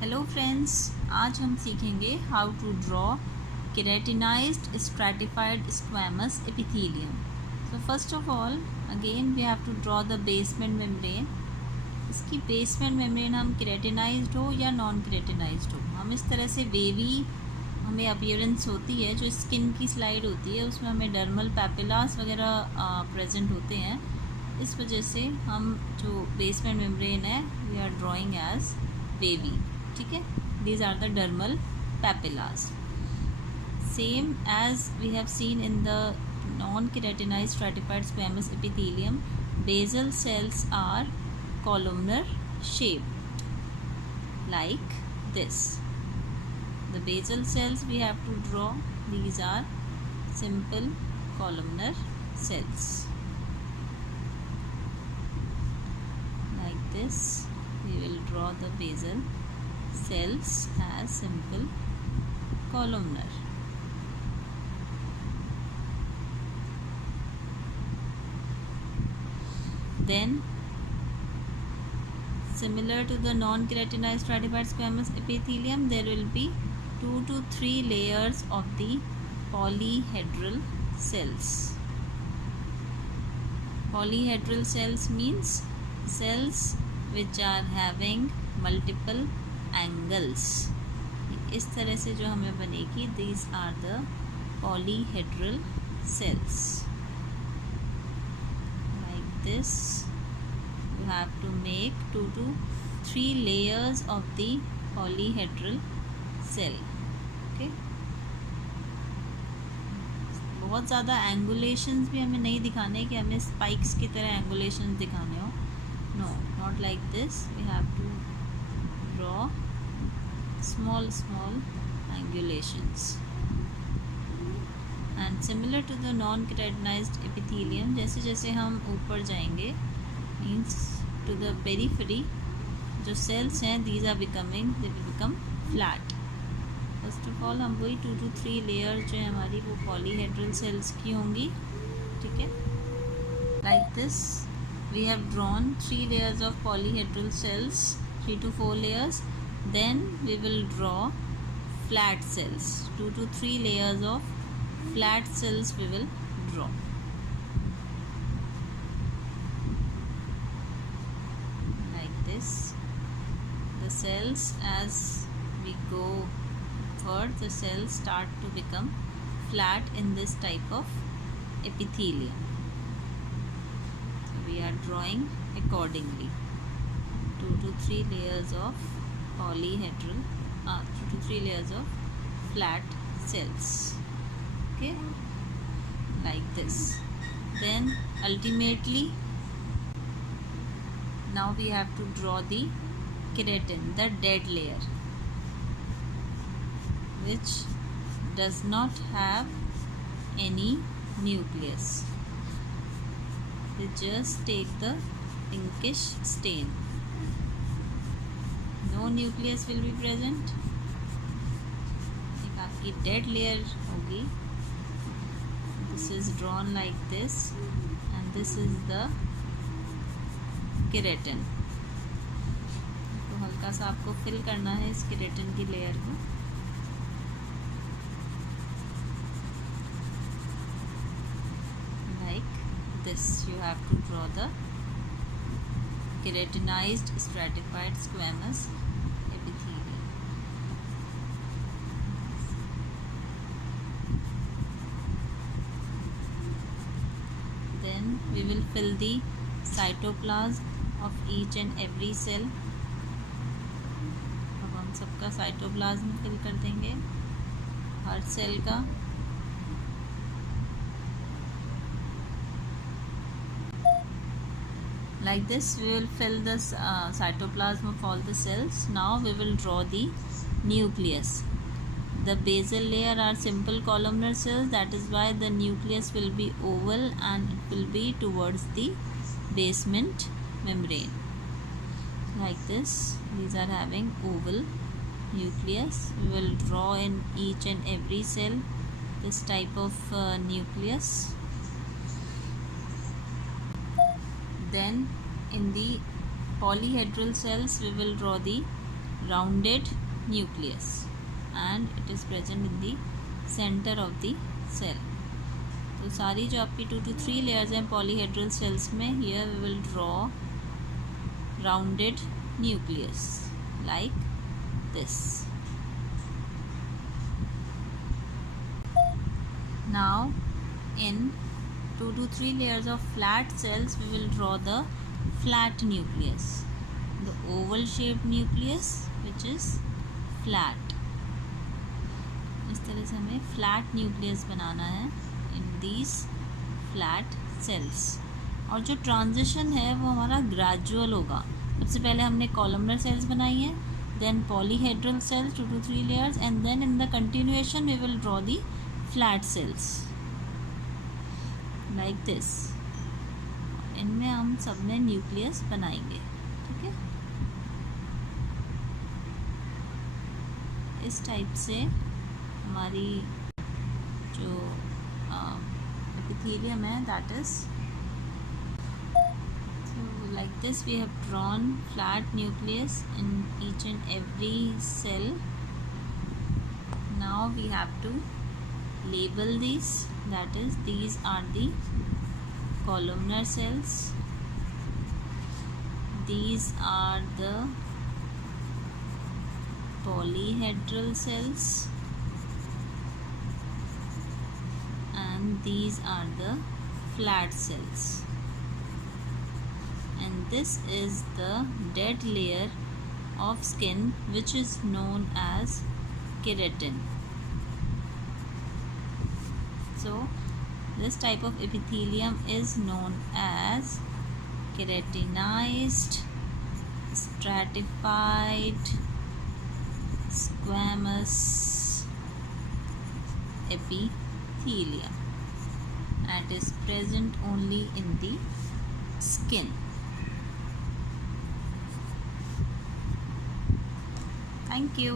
Hello friends, आज हम सीखेंगे how to draw keratinised stratified squamous epithelium. So first of all again we have to draw the basement membrane. इसकी basement membrane हम keratinised हो या non keratinised हो, हम इस तरह से वेवी हमें अपीयरेंस होती है। जो स्किन की स्लाइड होती है उसमें हमें डर्मल पैपिलास वगैरह प्रेजेंट होते हैं। इस वजह से हम जो बेसमेंट मेम्ब्रेन है we are drawing as wavy. ठीक है, these are the dermal papillas. Same as we have seen in the non-keratinized stratified squamous epithelium, basal cells are columnar shaped like this. The basal cells we have to draw, these are simple columnar cells like this. We will draw the basal cells as simple columnar. Then similar to the non-keratinized stratified squamous epithelium, there will be 2 to 3 layers of the polyhedral cells. Polyhedral cells means cells which are having multiple angles. इस तरह से जो हमें बनेगी, these are the polyhedral cells like this. You have to make 2 to 3 layers of the polyhedral cell. Okay, बहुत ज़्यादा एंगुलेशंस भी हमें नहीं दिखाने कि हमें स्पाइक्स की तरह एंगुलेशंस दिखाने हो। No, not like this. We have to draw small angulations, and similar to the non-keratinized epithelium, जैसे जैसे हम ऊपर जाएंगे means to the periphery, जो cells हैं they will become flat. First of all हम वही 2 to 3 लेयर जो है हमारी वो polyhedral cells की होंगी। ठीक है, like this we have drawn 3 layers of polyhedral cells, 3 to 4 layers. Then we will draw flat cells, 2 to 3 layers of flat cells we will draw like this. The cells, as we go forward, the cells start to become flat in this type of epithelium. So we are drawing accordingly, 2 to 3 layers of polyhedral, 2 to 3 layers of flat cells. Okay, like this. Then ultimately now we have to draw the keratin, the dead layer, which does not have any nucleus. They just take the pinkish stain. No nucleus will be present. एक आपकी dead layer होगी. This is drawn like this, and this is the keratin. तो हल्का सा आपको fill करना है इस keratin की लेयर को। Like this, you have to draw the keratinized stratified squamous epithelium. Then we will fill the cytoplasm of each and every cell. अब हम सबका cytoplasm फिल कर देंगे, हर सेल का। Like this we will fill the cytoplasm of all the cells. Now we will draw the nucleus. The basal layer are simple columnar cells, that is why the nucleus will be oval and it will be towards the basement membrane like this. These are having oval nucleus. We will draw in each and every cell this type of nucleus. Then in the polyhedral cells we will draw the rounded nucleus and it is present in the center of the cell. तो सारी जो आपकी 2 to 3 layers हैं polyhedral cells में, here we will draw rounded nucleus like this. Now in 2 to 3 layers of flat cells we will draw the flat nucleus, the oval shaped nucleus which is flat. इस तरह से हमें flat nucleus बनाना है in these flat sales. और जो transition है वो हमारा ग्रेजुअल होगा. सबसे पहले हमने कॉलमनर सेल्स बनाई हैं, then polyhedral cells 2 to 3 layers, and then in the continuation we will draw the flat cells like this. इनमें हम सब में न्यूक्लियस बनाएंगे. ठीक है, इस टाइप से हमारी जो एपिथेलियम है that is so like this we have drawn flat nucleus in each and every cell. Now we have to label these, that is these are the columnar cells, these are the polyhedral cells, and these are the flat cells, and this is the dead layer of skin which is known as keratin. So this type of epithelium is known as keratinized stratified squamous epithelium, and is present only in the skin. Thank you.